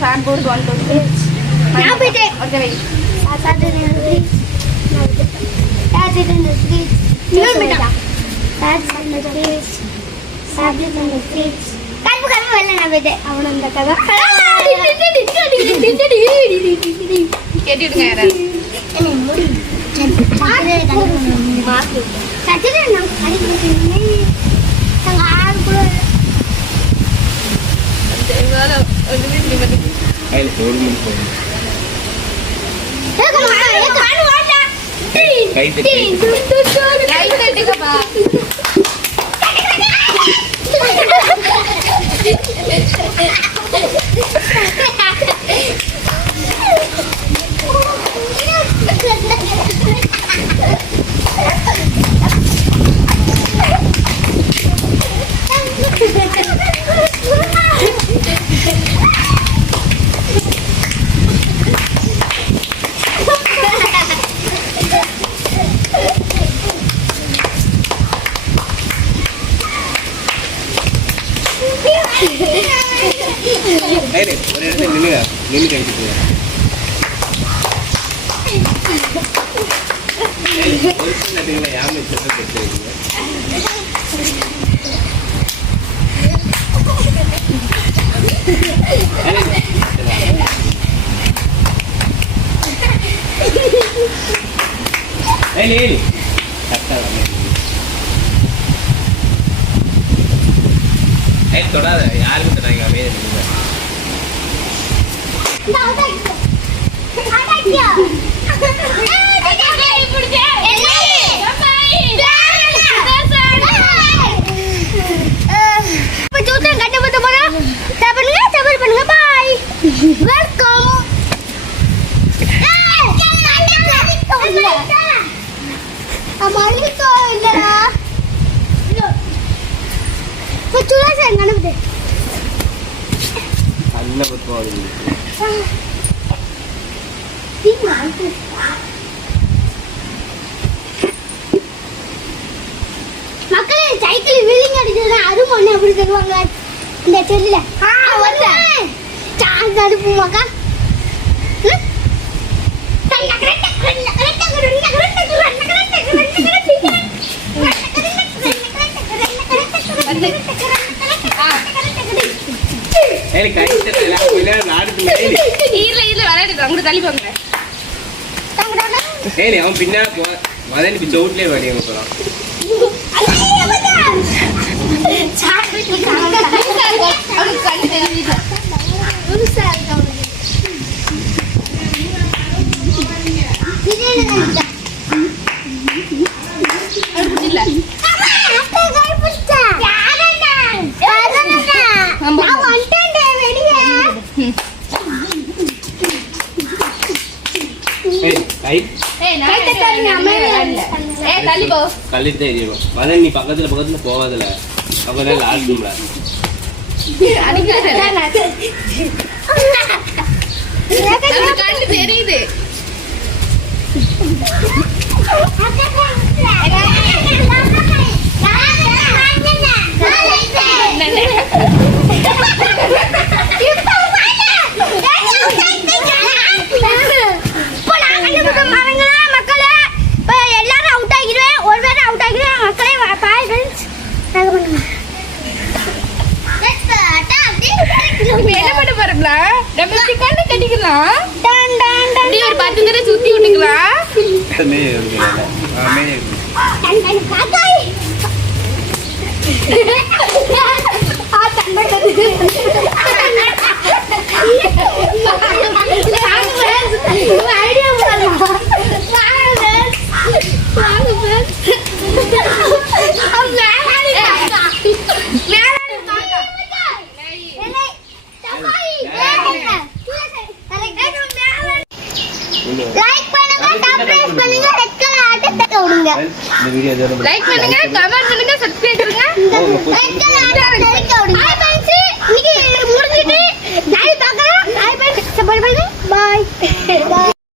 Shot put வந்து திருப்பி okay கதை. தட்டுங்கப்பா ஒரு இடத்துல நில்லுங்க. நின்று கழிச்சுட்டு நட்டுங்களா யாமே செட்டு கொடுத்துருக்கீங்க ஏய் ஏய். ஏய் தொடாத. யாருக்கும் தொடாங்க அமைதியாக நில்லுங்க நல்ல பத்துவாங்க மக்களே சைக்கிள் வீலிங் அடிச்சதுன்னா அருமை ஒண்ணு எப்படி தருவாங்க இந்த செல்லுல சார்ஜ் அனுப்புமாக்கா ஈரல ஈரல விளையாடுது அங்கிட்டு தள்ளி போங்க. ஏய் அவன் பின்னாடி போ. மதன் இப்ப சவுட்லயே வடி அவன் போறான். அவனுக்கு கண்ணு தெரியுது அவனுக்கு இல்ல ஏய் கை ஏய் நான் விளையாடல ஏய் தள்ளி எரியும் மதன் நீ பக்கத்துல பக்கத்துல போகாதல. அப்பதான் லாஸ்ட் ரூம்ல தெரியுது. இப்படி கண்ணு கட்டிக்கலாம். டான் டான் டான் ஒரு பத்து தடவை சுத்தி விட்டுக்கலாம். ஆ தண்டை பண்ணுங்க இந்த வீடியோ இதோட லைக் பண்ணுங்க கமெண்ட் பண்ணுங்க. சப்ஸ்கிரைப் பண்ணுங்க ஹாய் பாய் பாய்